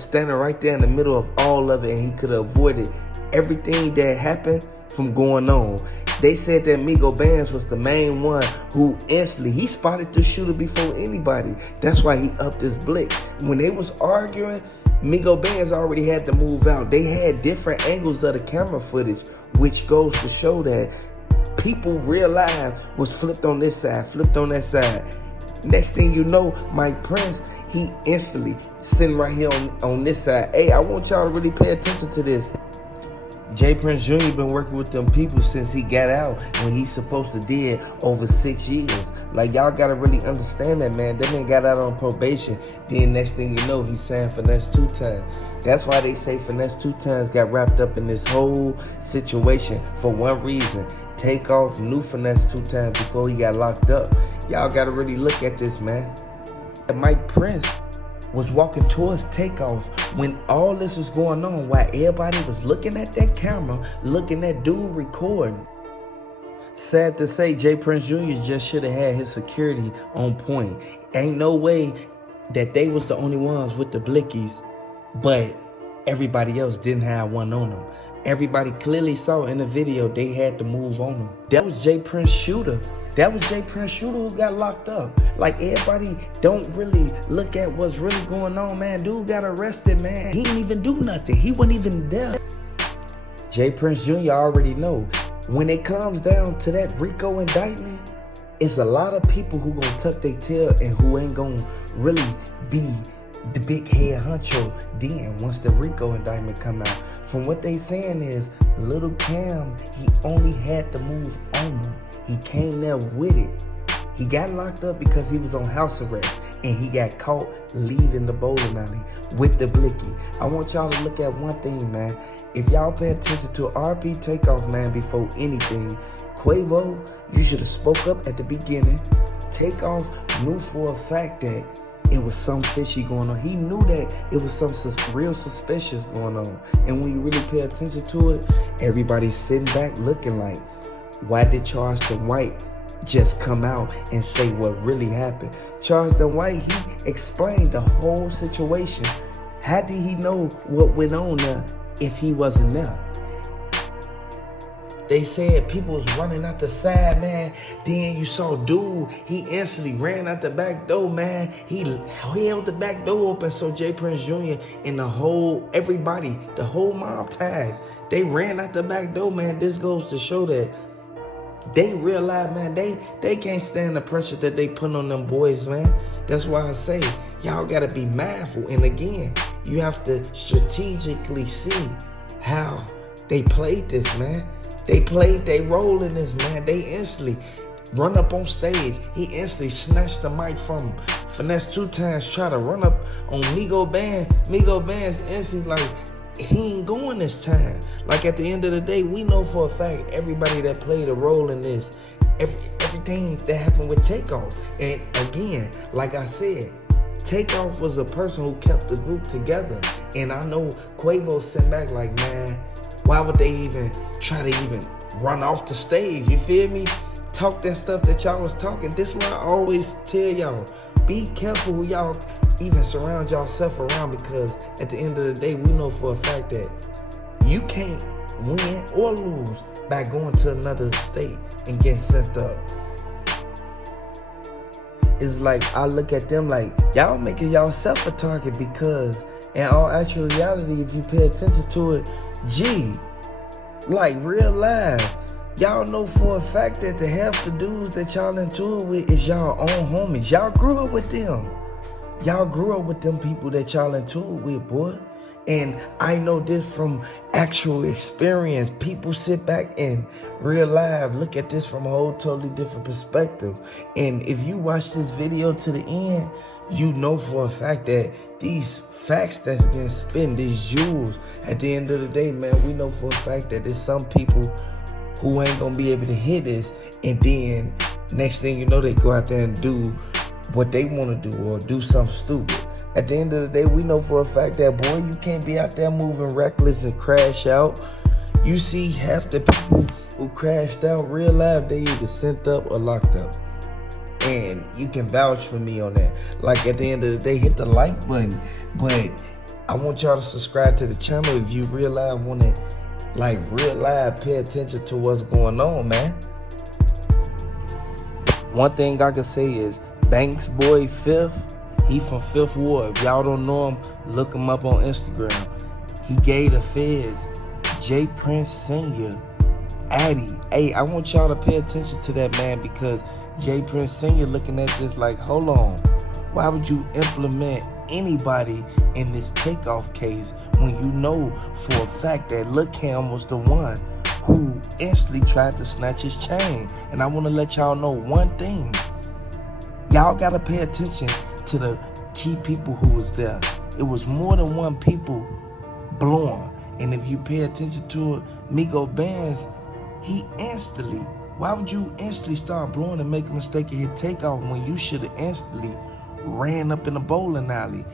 standing right there in the middle of all of it, and he could have avoided everything that happened from going on. They said that Migo Bands was the main one who instantly, he spotted the shooter before anybody. That's why he upped his blick. When they was arguing, Migo Bands already had to move out. They had different angles of the camera footage, which goes to show that people real live was flipped on this side, flipped on that side. Next thing you know, Mike Prince, he instantly sitting right here on this side. Hey, I want y'all to really pay attention to this. J. Prince Jr. been working with them people since he got out, when he's supposed to did over 6 years. Like, y'all gotta really understand that, man. That man got out on probation. Then next thing you know, he's saying Finesse 2 Times. That's why they say Finesse 2 Times got wrapped up in this whole situation for one reason. Takeoff knew Finesse 2 Times before he got locked up. Y'all gotta really look at this, man. Mike Prince was walking towards Takeoff when all this was going on, while everybody was looking at that camera, looking at dude recording. Sad to say, J. Prince Jr. just should have had his security on point. Ain't no way that they was the only ones with the blickies, but everybody else didn't have one on them. Everybody clearly saw in the video they had to move on him. That was J. Prince Shooter. That was J. Prince Shooter who got locked up. Like, everybody don't really look at what's really going on, man. Dude got arrested, man. He didn't even do nothing. He wasn't even there. J. Prince Jr. already know. When it comes down to that Rico indictment, it's a lot of people who gonna tuck their tail and who ain't gonna really be the big head honcho then once the Rico indictment come out. From what they saying is, Little Cam, he only had to move on him. He came there with it. He got locked up because he was on house arrest, and he got caught leaving the bowling alley with the blicky. I want y'all to look at one thing, man. If y'all pay attention to RP Takeoff, man, before anything, Quavo, you should have spoke up at the beginning. Takeoff knew for a fact that it was some fishy going on. He knew that it was some real suspicious going on. And when you really pay attention to it, everybody's sitting back looking like, why did Charleston White just come out and say what really happened? Charleston White, he explained the whole situation. How did he know what went on there if he wasn't there? They said people was running out the side, man. Then you saw dude, he instantly ran out the back door, man. He held the back door open, so J. Prince Jr. and everybody, the whole MobTies, they ran out the back door, man. This goes to show that they realize, man, they can't stand the pressure that they put on them boys, man. That's why I say, y'all gotta be mindful. And again, you have to strategically see how they played this, man. They played their role in this, man. They instantly run up on stage. He instantly snatched the mic from him. Finesse 2 Times, try to run up on Migo Bands. Migo Bands instantly like, he ain't going this time. Like, at the end of the day, we know for a fact everybody that played a role in this, everything that happened with Takeoff. And again, like I said, Takeoff was a person who kept the group together. And I know Quavo sent back like, man, why would they even try to even run off the stage? You feel me? Talk that stuff that y'all was talking. This is why I always tell y'all, be careful who y'all even surround yourself around, because at the end of the day, we know for a fact that you can't win or lose by going to another state and getting sent up. It's like, I look at them like, y'all making yourself a target, because in all actual reality, if you pay attention to it, gee, like real life, y'all know for a fact that the half the dudes that y'all into it with is y'all own homies. Y'all grew up with them. Y'all grew up with them people that y'all into it with, boy. And I know this from actual experience. People sit back and real life look at this from a whole totally different perspective. And if you watch this video to the end, you know for a fact that these facts that's getting spent, these jewels, at the end of the day, man, we know for a fact that there's some people who ain't gonna be able to hear this, and then next thing you know, they go out there and do what they want to do or do something stupid. At the end of the day, we know for a fact that, boy, you can't be out there moving reckless and crash out. You see half the people who crashed out real life, they either sent up or locked up. And you can vouch for me on that. Like, at the end of the day, hit the like button. But I want y'all to subscribe to the channel if you real life want to, like real life, pay attention to what's going on, man. One thing I can say is Banks Boy Fifth, he from Fifth Ward. If y'all don't know him, look him up on Instagram. He gave the feds J Prince Sr. Addy. Hey, I want y'all to pay attention to that, man, because J Prince Sr. looking at this like, hold on, why would you implement anybody in this Takeoff case when you know for a fact that Lil' Cam was the one who instantly tried to snatch his chain? And I want to let y'all know one thing. Y'all got to pay attention to the key people who was there. It was more than one people blowing. And if you pay attention to it, Migo Bands, he instantly, why would you instantly start blowing and make a mistake and hit Takeoff when you should have instantly ran up in the bowling alley?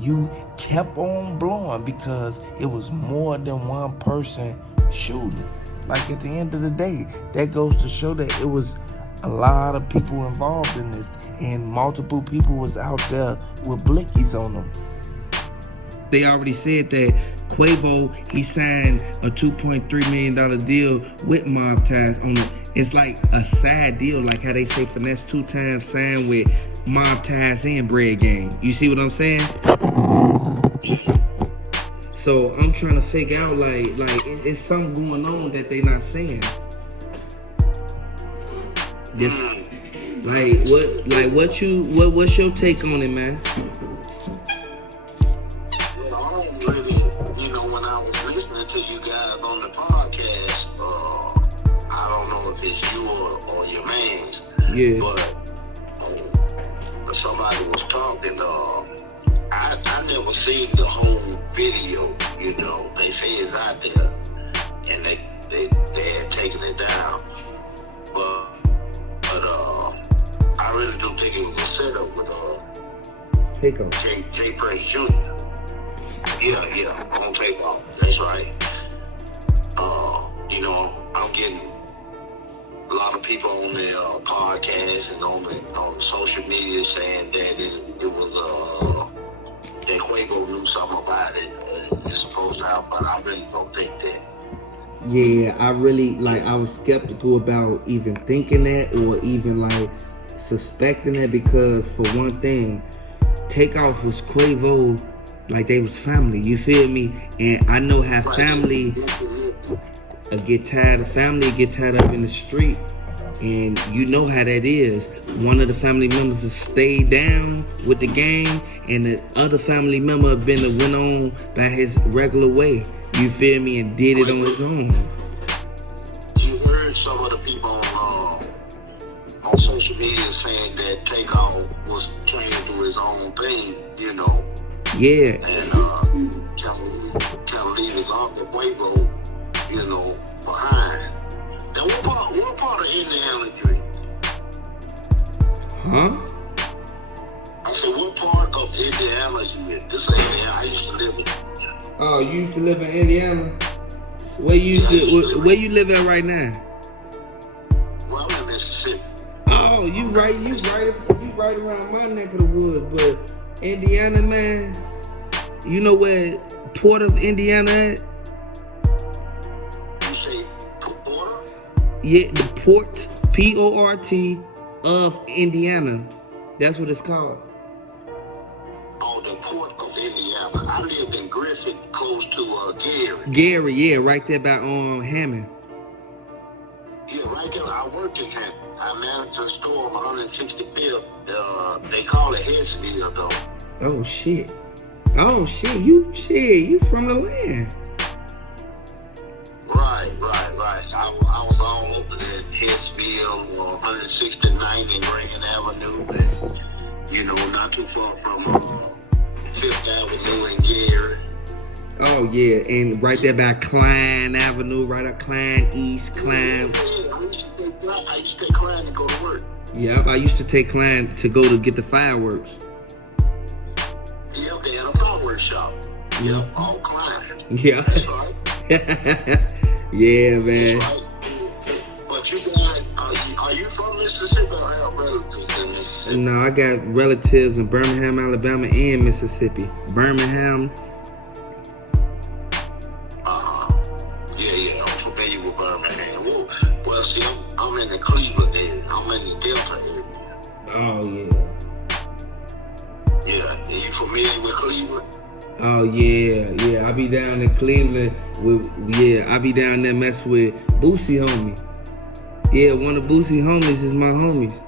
You kept on blowing because it was more than one person shooting. Like at the end of the day, that goes to show that it was a lot of people involved in this, and multiple people was out there with blickies on them. They already said that Quavo, he signed a $2.3 million deal with MobTies on it. It's like a side deal, like how they say Finesse 2 times signed with MobTies and Bread Gang. You see what I'm saying? So I'm trying to figure out like it's something going on that they not saying. This, what's your take on it, man? To you guys on the podcast, I don't know if it's you or your man, yeah. But somebody was talking. I never seen the whole video. You know, they say it's out there, and they had taken it down. But I really do think it was a setup with Takeoff. J Prince Jr. Yeah, on Takeoff. That's right. You know, I'm getting a lot of people on their podcast and on the social media saying that it was that Quavo knew something about it. It's supposed to happen, but I really don't think that. Yeah, I was skeptical about even thinking that or even like suspecting that, because for one thing, Takeoff was Quavo. Like they was family, you feel me? And I know how family get tired up in the street. And you know how that is. One of the family members will stay down with the gang, and the other family member went on by his regular way. You feel me? And did it on his own. You heard some of the people on social media saying that Takeoff was trying to do his own thing, you know. Yeah. And trying to leave his uncle Quavo, you know, behind. Now, what part of Indiana you in? Huh? I said, what part of Indiana you in? This area I used to live in. Oh, you used to live in Indiana? Where you live at right now? Well, I'm in Mississippi. Oh, you right around my neck of the woods, but Indiana, man, you know where Port of Indiana at? You say Port? Yeah, the Port, P-O-R-T, of Indiana. That's what it's called. Oh, the Port of Indiana. I lived in Griffin, close to Gary. Gary, yeah, right there by Hammond. Yeah, right there. I worked in Hammond. I managed a store on 165th. They call it Headsville, though. Oh shit! You from the land? Right. I was all over there, Headsville, 169 and Grand Avenue, and, you know, not too far from Fifth Avenue and Gary. Oh yeah, and right there by Klein Avenue, right up Klein East, Klein. I used to take Klein to go to work. Yeah, I used to take Klein to go to get the fireworks. Yeah, they had a fireworks shop. Yeah, all Klein. Yeah. That's right. Yeah, man. Right. But you guys, are you from Mississippi or have relatives in Mississippi? No, I got relatives in Birmingham, Alabama, and Mississippi. Birmingham, Yeah, I'm familiar with Birmingham. Well, see, I'm in the Cleveland area. I'm in the Delta area. Oh yeah. Yeah, are you familiar with Cleveland? Oh yeah. I be down in Cleveland I be down there mess with Boosie homie. Yeah, one of Boosie homies is my homies.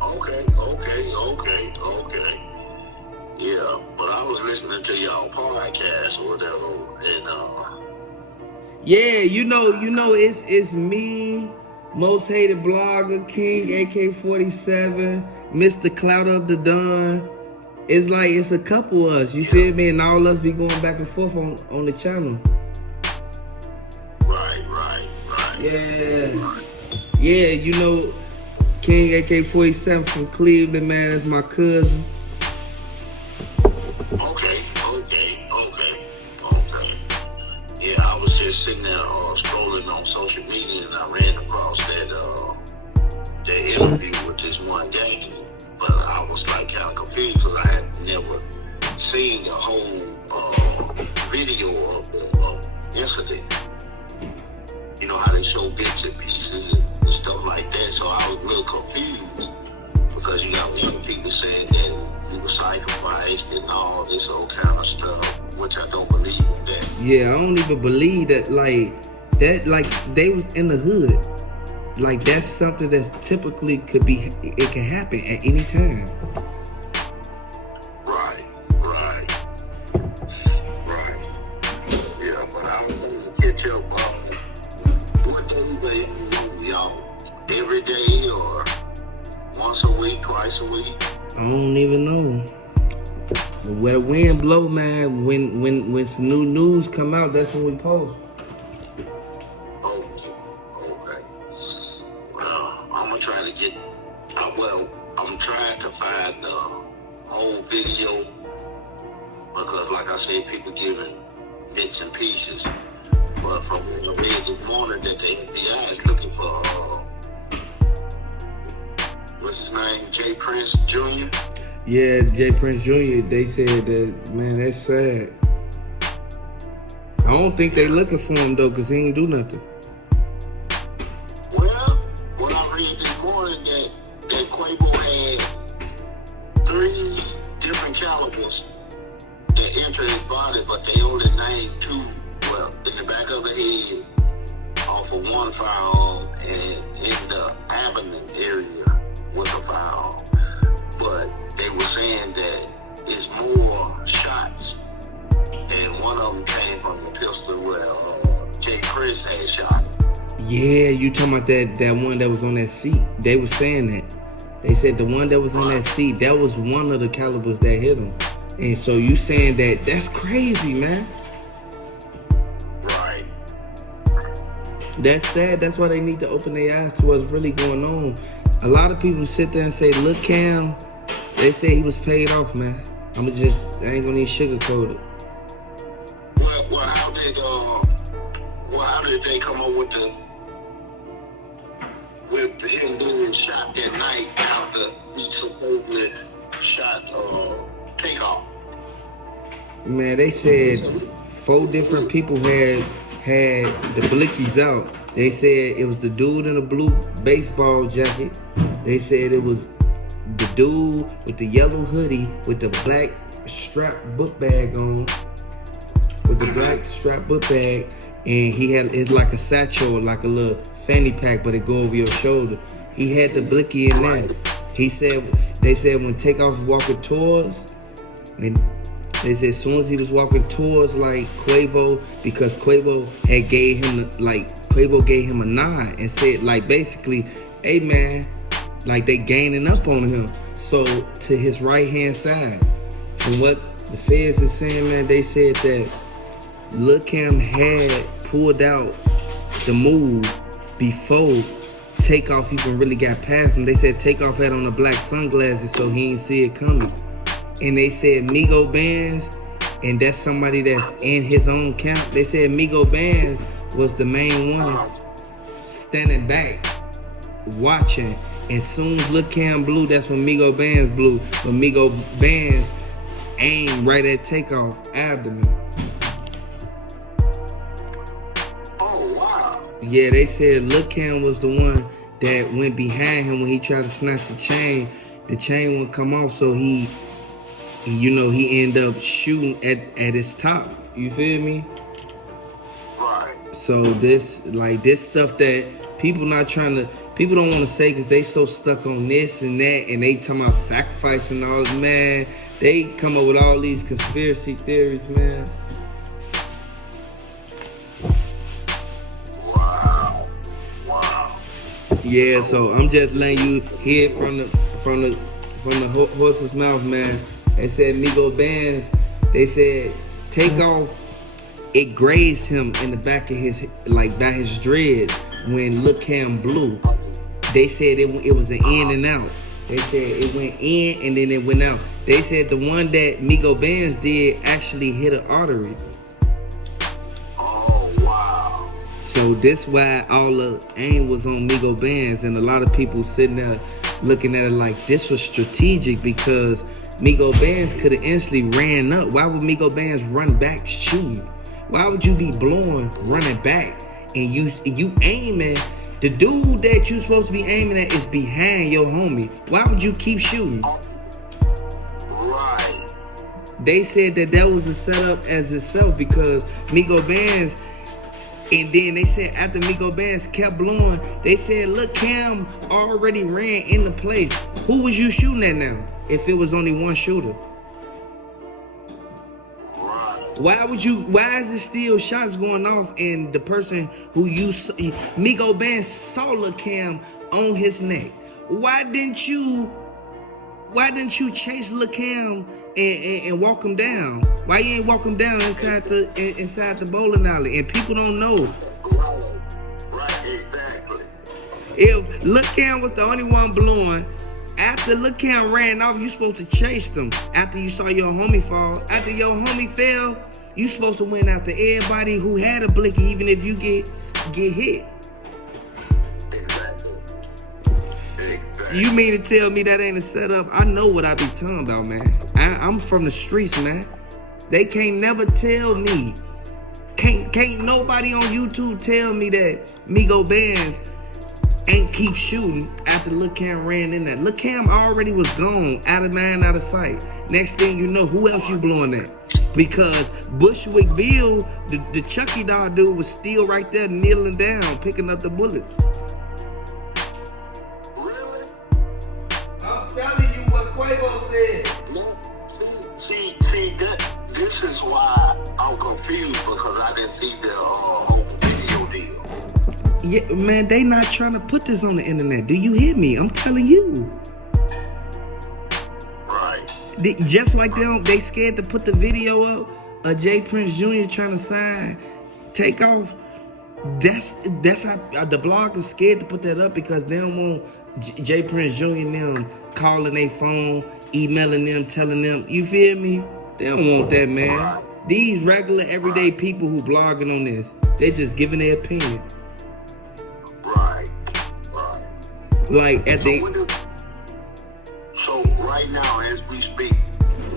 Okay. Yeah, but I was listening to y'all podcast or whatever, and Yeah, you know, it's me, most hated blogger, King AK-47, Mr. Clout of the Dawn. It's like it's a couple of us, you feel me? And all us be going back and forth on the channel. Right. Yeah, you know, King AK-47 from Cleveland, man, that's my cousin. Okay. Yeah, I was just sitting there scrolling on social media, and I ran across that interview with this one guy, but I was like kind of confused because I had never seen the whole video of the incident. You know how they show bits and pieces and stuff like that, so I was real confused because you got young people saying that he was sacrificed and all this old kind of stuff, which I don't believe in that. Yeah, I don't even believe that, like they was in the hood. Like that's something that typically it can happen at any time. Right. Yeah, but I was going to catch up what days are y'all? Every day or once a week, twice a week? I don't even know. Where the wind blow, man, when some new news come out, that's when we post. Okay. Well, I'm gonna try to get. I'm trying to find the whole video because, like I said, people giving bits and pieces. But from what I read this morning, that the FBI is looking for what's his name, J. Prince Jr. Yeah, J. Prince Jr., they said that, man, that's sad. I don't think they looking for him, though, because he ain't do nothing. Well, what I read this morning, that Quavo had 3 different calibers that entered his body, but they only named 2, well, in the back of the head, off of one firearm, and in the abdomen area with a firearm. But they were saying that it's more shots, and one of them came from the pistol where Jay Chris had shot. Yeah, you talking about that one that was on that seat. They were saying that. They said the one that was on that seat, that was one of the calibers that hit him. And so you saying that's crazy, man. Right. That's sad. That's why they need to open their eyes to what's really going on. A lot of people sit there and say, look, Cam, they say he was paid off, man. I ain't gonna need sugarcoat it. Well, how did they come up with him being shot that night after he supposedly shot Takeoff? Man, they said 4 different people had the blickies out. They said it was the dude in the blue baseball jacket. They said it was the dude with the yellow hoodie with the black strap book bag on. With the black strap book bag. And it's like a satchel, like a little fanny pack, but it go over your shoulder. He had the blicky in there. They said when Takeoff was walking towards, and they said as soon as he was walking towards like Quavo, because Quavo gave him a nod and said like basically, hey man, like they gaining up on him. So to his right hand side, from what the feds is saying, man, they said that Lil Cam had pulled out the move before Takeoff even really got past him. They said Takeoff had on the black sunglasses so he ain't see it coming. And they said Migo Bands, and that's somebody that's in his own camp. They said Migo Bands was the main one standing back, watching. And soon as Lil Cam blew, that's when Migo Bands blew. But Migo Bands aimed right at Takeoff abdomen. Oh, wow. Yeah, they said Lil Cam was the one that went behind him when he tried to snatch the chain. The chain wouldn't come off, so he ended up shooting at his top. You feel me? Right. So this stuff that people don't want to say because they so stuck on this and that, and they talking about sacrificing all, man. They come up with all these conspiracy theories, man. Wow. Yeah, so I'm just letting you hear it from the horse's mouth, man. They said Migo bands. They said Takeoff. It grazed him in the back of his by his dreads when Lil Cam blew. They said it was an in and out. They said it went in and then it went out. They said the one that Migo bands did actually hit an artery. Oh, wow. So this why all the aim was on Migo bands, and a lot of people sitting there looking at it like this was strategic because Migo bands could have instantly ran up. Why would Migo bands run back shooting? Why would you be blowing, running back, and you aiming? The dude that you supposed to be aiming at is behind your homie. Why would you keep shooting? Right. They said that was a setup as itself because Migo bands. And then they said after Migo bands kept blowing, they said, look, Cam already ran into place. Who was you shooting at now? If it was only one shooter. Why is it still shots going off and the person who Migo bands saw Lil Cam on his neck? Why didn't you chase Lil Cam and walk him down? Why you ain't walk him down inside the bowling alley? And people don't know. Right, exactly. If Lil Cam was the only one blowing, after Lil Cam ran off, you supposed to chase them. After you saw your homie fall, after your homie fell, you supposed to win after everybody who had a blicky, even if you get hit. Exactly. You mean to tell me that ain't a setup? I know what I be talking about, man. I'm from the streets, man. They can't never tell me. Can't nobody on YouTube tell me that Migo bands ain't keep shooting after Lil Cam ran in there. Lil Cam already was gone, out of mind, out of sight. Next thing you know, who else you blowing at? Because Bushwick Bill, the Chucky doll dude, was still right there kneeling down, picking up the bullets. Really? I'm telling you what Quavo said. See, this is why I'm confused because I didn't see the whole video deal. Yeah, man, they not trying to put this on the internet. Do you hear me? I'm telling you. Right. Just like they scared to put the video up of J Prince Jr. trying to sign Takeoff. That's how the blog is scared to put that up because they don't want J Prince Jr. and them calling their phone, emailing them, telling them. You feel me? They don't want that, man. Right. These regular everyday people who blogging on this, they just giving their opinion. Right. Like at So right now, as we speak,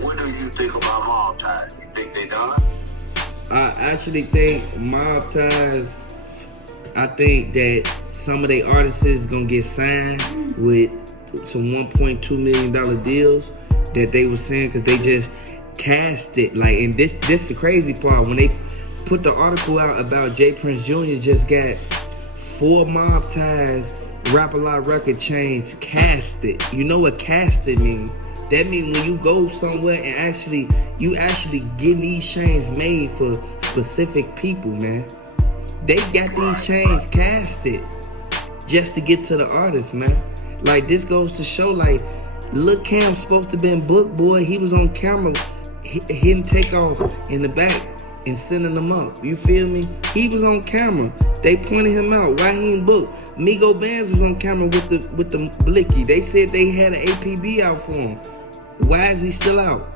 what do you think about MobTies? You think they done? I actually think MobTies. I think that some of their artists is gonna get signed with some $1.2 million deals that they were saying because they just cast it. Like, and this the crazy part when they put the article out about J Prince Jr. just got 4 MobTies Rap-A-Lot record chains casted. You know what casted mean? That means when you go somewhere and you actually get these chains made for specific people, man. They got these chains casted just to get to the artist, man. Like, this goes to show, like, Lil Cam supposed to been booked, boy. He was on camera hitting Takeoff in the back and sending them up. You feel me? He was on camera. They pointed him out. Why he ain't booked? Migo Bands was on camera with the blicky. They said they had an HPD out for him. Why is he still out?